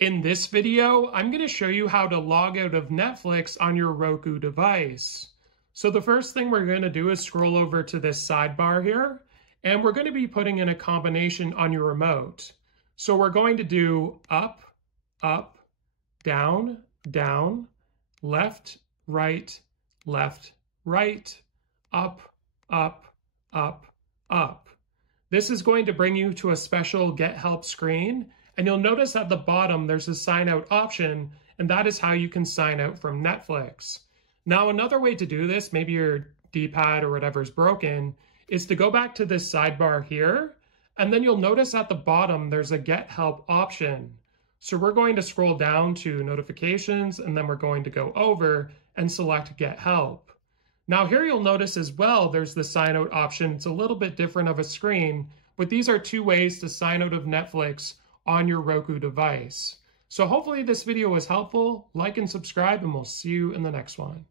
In this video, I'm going to show you how to log out of Netflix on your Roku device. So the first thing we're going to do is scroll over to this sidebar here, and we're going to be putting in a combination on your remote. So we're going to do up, up, down, down, left, right, up, up, up, up. This is going to bring you to a special Get Help screen. And you'll notice at the bottom, there's a sign out option, and that is how you can sign out from Netflix. Now, another way to do this, maybe your D-pad or whatever is broken, is to go back to this sidebar here, and then you'll notice at the bottom, there's a Get Help option. So we're going to scroll down to notifications, and then we're going to go over and select Get Help. Now here you'll notice as well, there's the sign out option. It's a little bit different of a screen, but these are two ways to sign out of Netflix on your Roku device. So hopefully this video was helpful. Like and subscribe, and we'll see you in the next one.